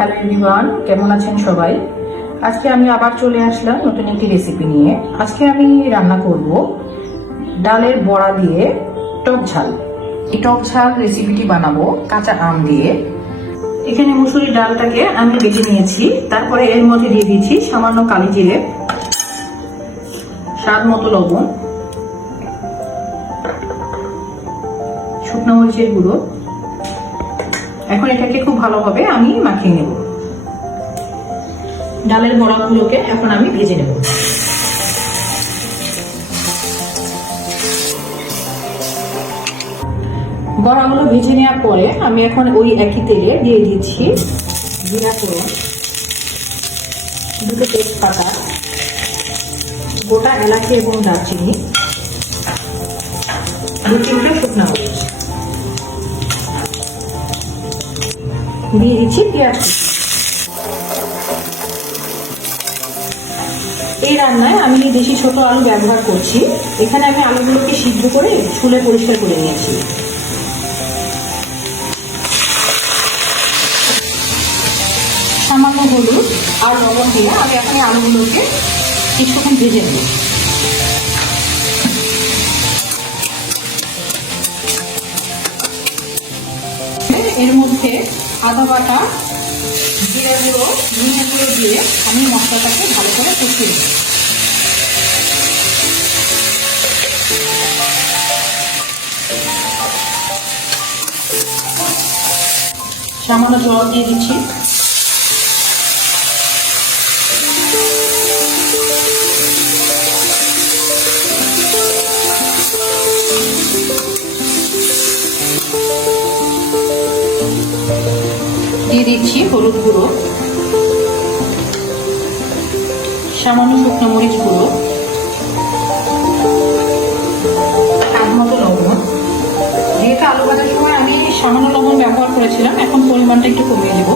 Hello everyone, কেমন আছেন সবাই? আজকে আমি আবার চলে আসলাম নতুন একটি রেসিপি নিয়ে। আজকে আমি রান্না করব ডালের বড়া দিয়ে টক ঝাল। এই টক ঝাল রেসিপিটি বানাবো কাঁচা আম দিয়ে। এখানে মুসুরির ডালটাকে আমি বেটে নিয়েছি, তারপরে এর মধ্যে দিয়ে দিয়েছি সামান্য কালি জিরে, স্বাদ মতো লবণ, শুকনো মরিচের গুঁড়ো। এখন এটাকে খুব ভালোভাবে আমি মাখিয়ে নেব। ডালের বড়াগুলোকে এখন আমি ভেজে নেব। বড়াগুলো ভেজে নেওয়ার পরে আমি এখন ওই একই তেলে দিয়ে দিচ্ছি জিরা ফোড়ন, দুটো তেজপাতা, গোটা এলাচি এবং দারচিনি, দু তিনটে শুকনো মরিচ, দিয়ে দিচ্ছি পেঁয়াজ কুচি। এই রান্নায় আমি দেশি ছোট আলু ব্যবহার করছি। এখানে আমি আলুগুলোকে সিদ্ধ করে ছুলে পরিষ্কার করে নিয়েছি। সামান্য হলুদ আর লবণ দিয়ে আমি এখন আলুগুলোকে কিছুক্ষণ ভেজে নেব। এর মধ্যে আদা বাটা, জিরা গুঁড়ো, ধনিয়া গুঁড়ো দিয়ে আমি মশলাটাকে ভালো করে কষিয়ে নেব। সামান্য জল দিয়ে দিচ্ছি। দিয়ে দিচ্ছি হলুদ গুঁড়ো, সামান্য শুকনো মরিচ গুঁড়ো, স্বাদ মতো লবণ। যেহেতু আলু ভাজার সময় আমি সামান্য লবণ ব্যবহার করেছিলাম, এখন পরিমাণটা একটু কমিয়ে দেব।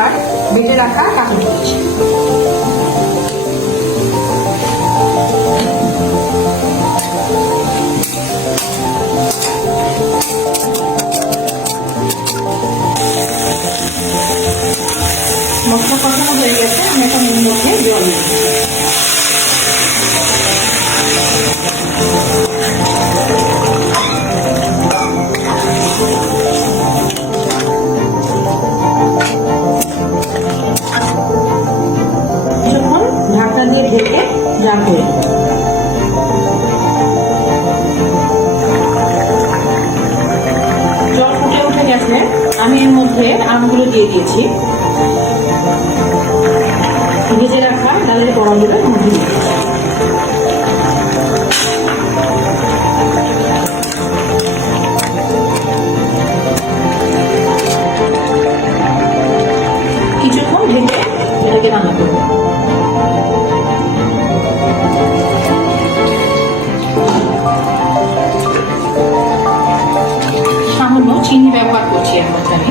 আর বেটে রাখা কাঁচামরিচ। মশলা কষানো হয়ে গেছে, আমি এখন এর মধ্যে জল দিয়ে দিচ্ছি। কিছুক্ষণ ঢাকনা দিয়ে ঢেকে জাল করে নেব। জল ফুটে উঠে গেছে, আমি এর মধ্যে আমগুলো দিয়ে দিয়েছি। ভেজে রাখা ডালের বড়াগুলো মধ্যে দিয়ে দিচ্ছি। কিছুক্ষণ ঢেকে এটাকে রান্না করব। সামান্য চিনি ব্যবহার করছি এর মধ্যে আমি।